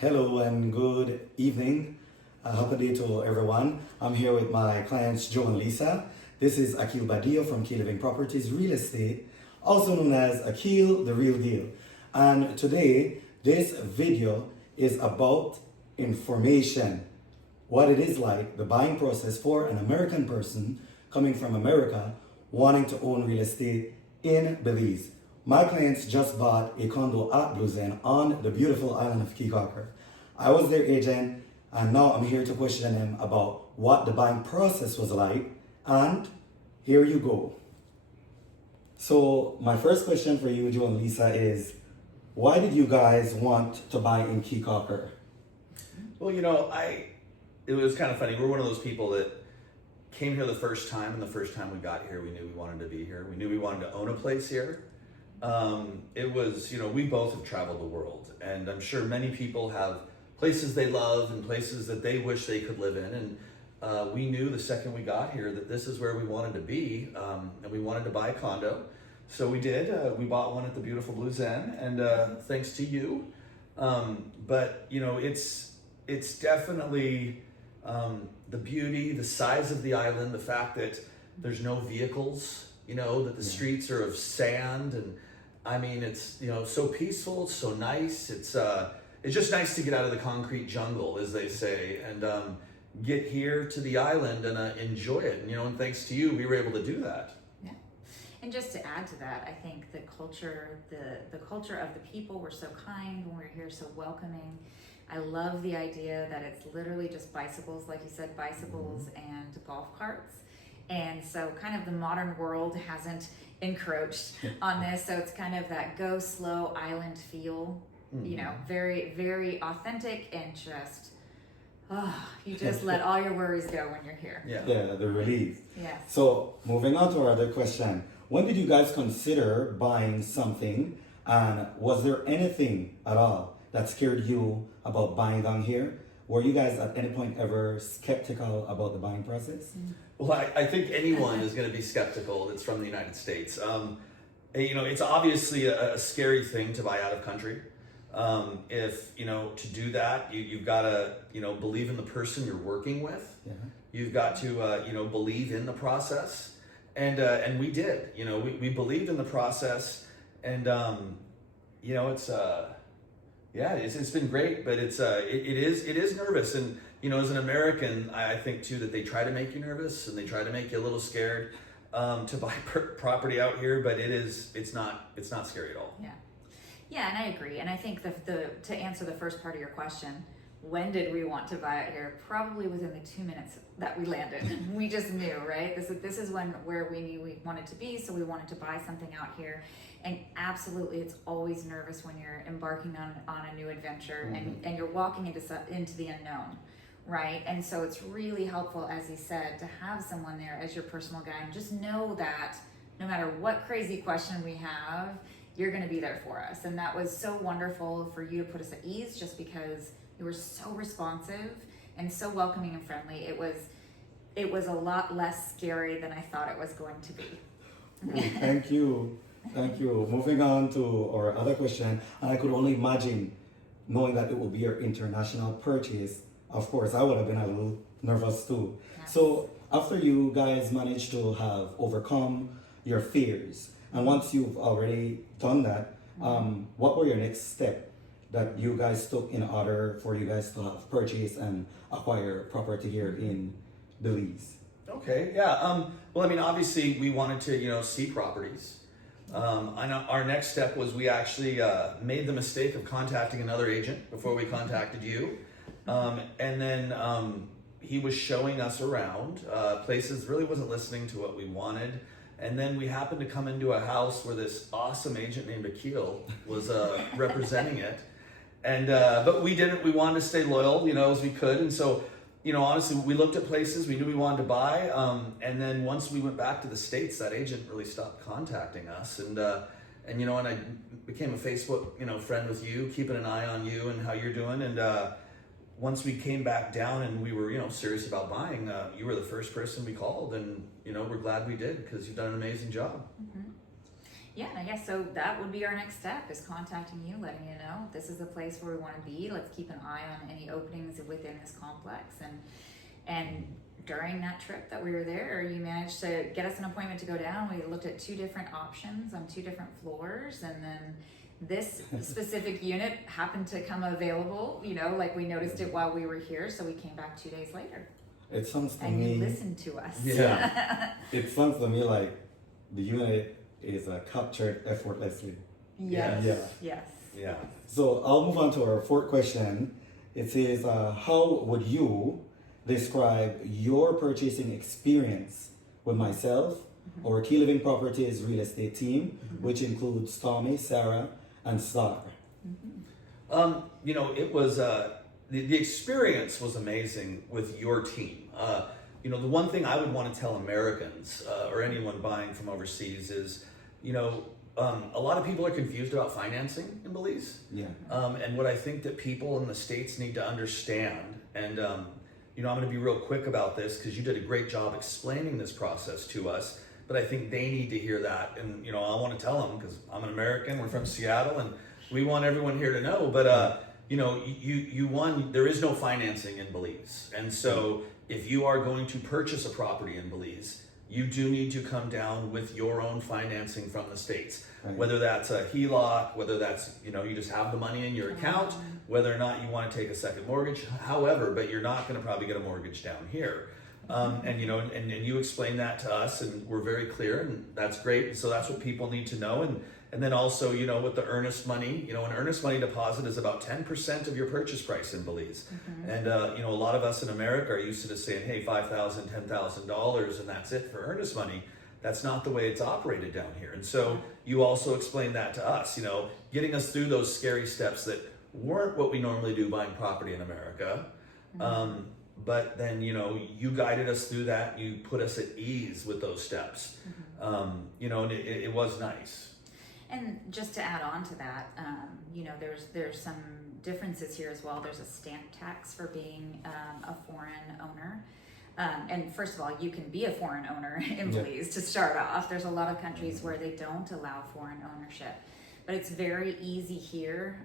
Hello and good evening. Happy day to everyone. I'm here with my clients Joe and Lisa. This is Akheil Badio from Key Living Properties Real Estate, also known as Akheil the Real Deal. And today, this video is about information. What it is like, the buying process for an American person coming from America wanting to own real estate in Belize. My clients just bought a condo at BluZen on the beautiful island of Caye Caulker. I was their agent, and now I'm here to question them about what the buying process was like, and here you go. So my first question for you, Joe and Lisa, is why did you guys want to buy in Caye Caulker? Well, it was kind of funny. We're one of those people that came here the first time, and the first time we got here, we knew we wanted to be here. We knew we wanted to own a place here. It was, we both have traveled the world, and I'm sure many people have places they love and places that they wish they could live in. And we knew the second we got here that this is where we wanted to be, and we wanted to buy a condo. So we did. We bought one at the beautiful BluZen, and thanks to you. But it's definitely the beauty, the size of the island, the fact that there's no vehicles, that the streets are of sand, and I mean, it's, so peaceful, it's so nice. It's just nice to get out of the concrete jungle, as they say, and get here to the island and enjoy it. And thanks to you, we were able to do that. Yeah. And just to add to that, I think the culture, the culture of the people were so kind when we were here, so welcoming. I love the idea that it's literally just bicycles, like you said, bicycles and golf carts. And so kind of the modern world hasn't encroached on this. So it's kind of that go slow island feel, very, very authentic, and just, you just let all your worries go when you're here. Yeah, the relief. Yes. So moving on to our other question. When did you guys consider buying something, and was there anything at all that scared you about buying down here? Were you guys at any point ever skeptical about the buying process? Well, I think anyone is going to be skeptical that's from the United States. It's obviously a scary thing to buy out of country. If, to do that, you've got to, believe in the person you're working with. Yeah. You've got to, believe in the process. And we did, we believed in the process, and, it's been great, but it is nervous. And, as an American, I think too that they try to make you nervous, and they try to make you a little scared to buy property out here, but it's not scary at all. Yeah, and I agree. And I think to answer the first part of your question, when did we want to buy it here? Probably within the 2 minutes that we landed. We just knew, right? This is where we knew we wanted to be, so we wanted to buy something out here. And absolutely, it's always nervous when you're embarking on a new adventure, and you're walking into the unknown, right? And so it's really helpful, as he said, to have someone there as your personal guide, and just know that no matter what crazy question we have, you're going to be there for us. And that was so wonderful for you to put us at ease, just because you were so responsive and so welcoming and friendly. It was a lot less scary than I thought it was going to be. Thank you. Moving on to our other question, and I could only imagine, knowing that it will be your international purchase, of course, I would have been a little nervous too. Yes. So after you guys managed to have overcome your fears, and once you've already done that, what were your next step that you guys took in order for you guys to have purchase and acquire property here in Belize? Okay, yeah. Well, obviously we wanted to, see properties. Our next step was we actually made the mistake of contacting another agent before we contacted you. And then he was showing us around places, really wasn't listening to what we wanted. And then we happened to come into a house where this awesome agent named Akheil was representing it. And but we wanted to stay loyal, as we could. And so, honestly, we looked at places we knew we wanted to buy. And then once we went back to the States, that agent really stopped contacting us. And I became a Facebook, friend with you, keeping an eye on you and how you're doing. And once we came back down and we were, serious about buying, you were the first person we called, and, we're glad we did, because you've done an amazing job. Yeah, and I guess so that would be our next step, is contacting you, letting you know this is the place where we want to be. Let's keep an eye on any openings within this complex. And during that trip that we were there, you managed to get us an appointment to go down. We looked at 2 different options on 2 different floors, and then this specific unit happened to come available, you know, like we noticed it while we were here, so we came back 2 days later. It sounds to And me. you listened to us. Yeah. It sounds to me like the unit is captured effortlessly. Yes. Yeah. Yes. Yeah. So I'll move on to our 4th question. It says, how would you describe your purchasing experience with myself or Key Living Properties real estate team, which includes Tommy, Sarah, and Star? You know, it was the experience was amazing with your team. You know, the one thing I would want to tell Americans or anyone buying from overseas is, you know, a lot of people are confused about financing in Belize. Yeah. And what I think that people in the States need to understand, and you know, I'm going to be real quick about this because you did a great job explaining this process to us, but I think they need to hear that. And, you know, I want to tell them because I'm an American, we're from Seattle, and we want everyone here to know. But, you know, there is no financing in Belize. And so if you are going to purchase a property in Belize, you do need to come down with your own financing from the States. Right. Whether that's a HELOC, whether that's, you know, you just have the money in your account, whether or not you want to take a second mortgage, however, but you're not going to probably get a mortgage down here. And, you know, and you explain that to us, and we're very clear, and that's great. And so that's what people need to know. And then also, you know, with the earnest money, you know, an earnest money deposit is about 10% of your purchase price in Belize. And, you know, a lot of us in America are used to just saying, hey, $5,000, $10,000, and that's it for earnest money. That's not the way it's operated down here. And so you also explained that to us, you know, getting us through those scary steps that weren't what we normally do buying property in America. But then, you know, you guided us through that. You put us at ease with those steps. You know, and it was nice. And just to add on to that, you know, there's some differences here as well. There's a stamp tax for being a foreign owner. And first of all, you can be a foreign owner in Belize to start off. There's a lot of countries where they don't allow foreign ownership, but it's very easy here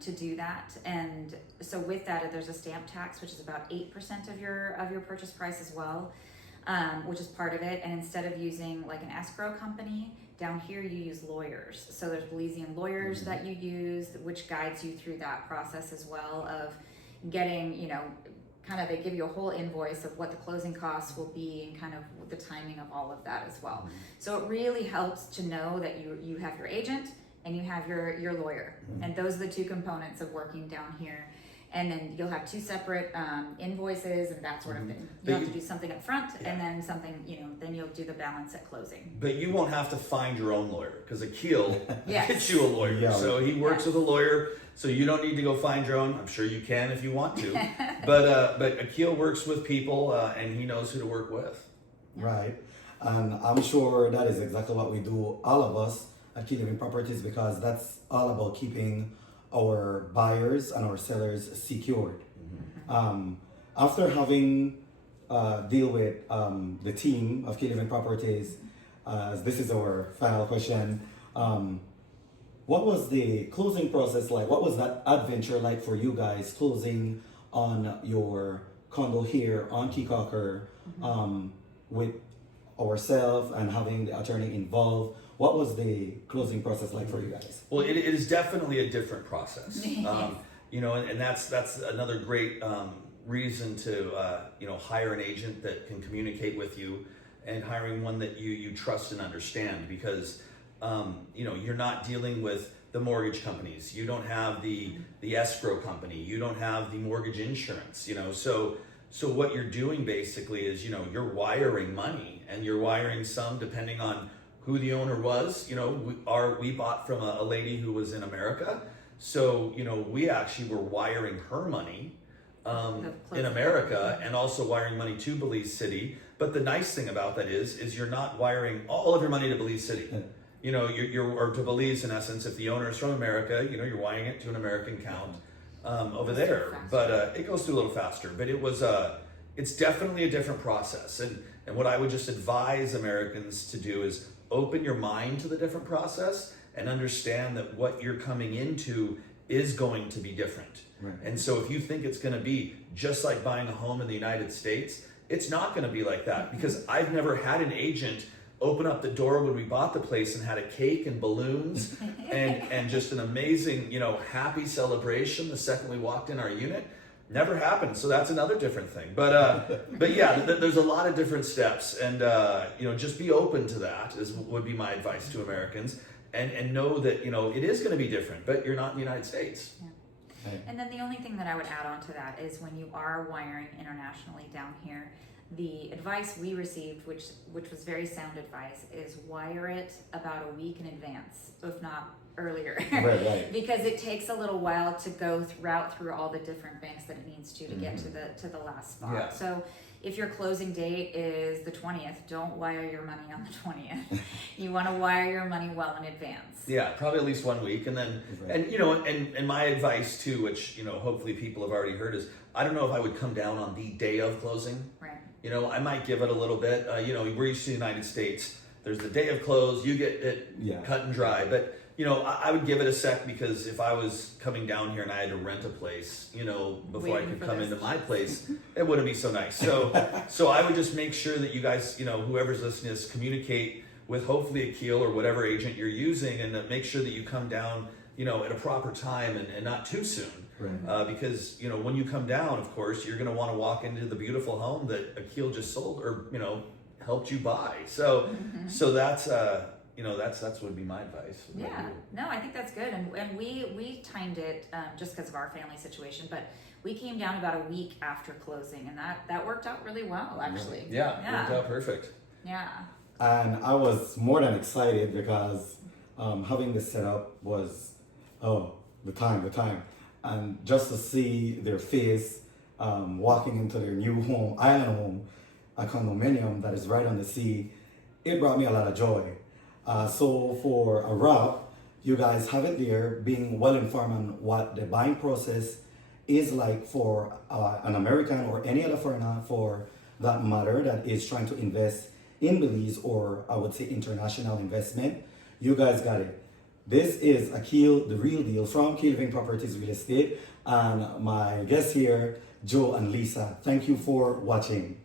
to do that. And so with that, there's a stamp tax, which is about 8% of your purchase price as well, which is part of it. And instead of using like an escrow company, down here you use lawyers. So there's Belizean lawyers that you use, which guides you through that process as well of getting, you know, kind of, they give you a whole invoice of what the closing costs will be and kind of the timing of all of that as well. So it really helps to know that you have your agent and you have your lawyer. And those are the 2 components of working down here. And then you'll have 2 separate invoices and that sort of thing. You'll have to do something up front and then something, you know, then you'll do the balance at closing. But you won't have to find your own lawyer because Akheil Yes. gets you a lawyer. Yeah. So he works with a lawyer. So you don't need to go find your own. I'm sure you can if you want to. But Akheil works with people and he knows who to work with. Right. And I'm sure that is exactly what we do, all of us at Key Living Properties, because that's all about keeping our buyers and our sellers secured. After having deal with the team of Key Living Properties, as this is our final question, what was the closing process like? What was that adventure like for you guys closing on your condo here on Caye Caulker with ourselves and having the attorney involved? What was the closing process like for you guys? Well, it is definitely a different process. You know, and that's another great reason to you know, hire an agent that can communicate with you, and hiring one that you trust and understand, because you know, you're not dealing with the mortgage companies. You don't have the escrow company. You don't have the mortgage insurance. You know, so what you're doing basically is, you know, you're wiring money, and you're wiring some depending on who the owner was. You know, we bought from a lady who was in America. So, you know, we actually were wiring her money in America and also wiring money to Belize City. But the nice thing about that is you're not wiring all of your money to Belize City. You know, or to Belize in essence. If the owner is from America, you know, you're wiring it to an American account over there. But it goes through a little faster. But it's definitely a different process. And what I would just advise Americans to do is open your mind to the different process and understand that what you're coming into is going to be different. Right. And so if you think it's going to be just like buying a home in the United States, it's not going to be like that, because I've never had an agent open up the door when we bought the place and had a cake and balloons and just an amazing, happy celebration the second we walked in our unit. Never happened. So that's another different thing. But yeah, there's a lot of different steps, and just be open to that would be my advice to Americans, and know that it is going to be different, but you're not in the United States. Yeah. And then the only thing that I would add on to that is when you are wiring internationally down here, the advice we received, which was very sound advice, is wire it about a week in advance, if not earlier. Right. Because it takes a little while to go route through all the different banks that it needs to get to the last spot. Yeah. So if your closing date is the 20th, don't wire your money on the 20th. You want to wire your money well in advance. Yeah, probably at least 1 week, and then and my advice too, which hopefully people have already heard, is I don't know if I would come down on the day of closing. Right. I might give it a little bit. We're used to the United States. There's the day of close, you get it cut and dry. But I would give it a sec, because if I was coming down here and I had to rent a place, before I could come into my place, it wouldn't be so nice. So I would just make sure that you guys, whoever's listening, is communicate with hopefully Akheil or whatever agent you're using, and make sure that you come down, at a proper time and not too soon. Right. Because when you come down, of course, you're going to want to walk into the beautiful home that Akheil just sold or helped you buy. So that's that would be my advice. Yeah, no, I think that's good, and we timed it just because of our family situation, but we came down about a week after closing, and that worked out really well, actually. Yeah, worked out perfect. Yeah. And I was more than excited, because having this set up was the time, and just to see their face walking into their new home, island home, a condominium that is right on the sea, it brought me a lot of joy. So for a wrap, you guys have it there, being well informed on what the buying process is like for an American or any other foreigner for that matter that is trying to invest in Belize, or I would say international investment. You guys got it. This is Akheil, the real deal, from Caye Living Properties Real Estate, and my guests here, Joe and Lisa. Thank you for watching.